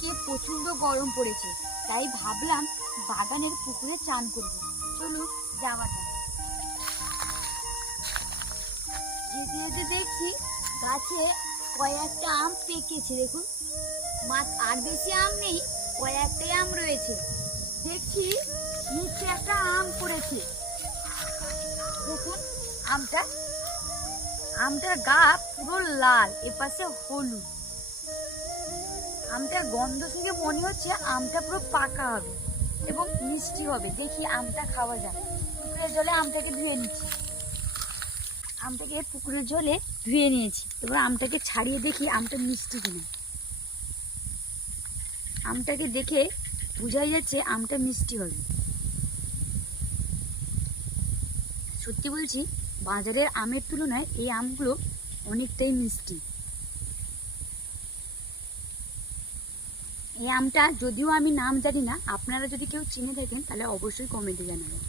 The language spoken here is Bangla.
আজকে প্রচন্ড গরম পড়েছে, তাই ভাবলাম বাগানের পুকুরে চান করব। চলুন যাওয়া যাক। যেতে যেতে দেখছি গাছে কয়েকটা আম পেকেছে, দেখুন। আর বেশি আম নেই, কয়েকটাই আম রয়েছে। দেখছি নিচে একটা আম পড়েছে, দেখুন আমটার গা পুরো লাল, এপাশে হলুদ। আমটার গন্ধ থেকে মনে হচ্ছে আমটা পুরো পাকা হবে এবং মিষ্টি হবে। দেখি আমটা খাওয়া যায়। পুকুরের জলে আমটাকে ধুয়ে নিচ্ছি। পুকুরের জলে ধুয়ে নিয়েছি। এবার আমটাকে ছাড়িয়ে দেখি আমটা মিষ্টি কিনা। আমটাকে দেখে বোঝাই যাচ্ছে আমটা মিষ্টি হবে। সত্যি বলছি, বাজারের আমের তুলনায় এই আমগুলো অনেকটাই মিষ্টি। এই আমটা যদিও আমি নাম জানি না, আপনারা যদি কেউ চিনে থাকেন তাহলে অবশ্যই কমেন্টে জানাবেন।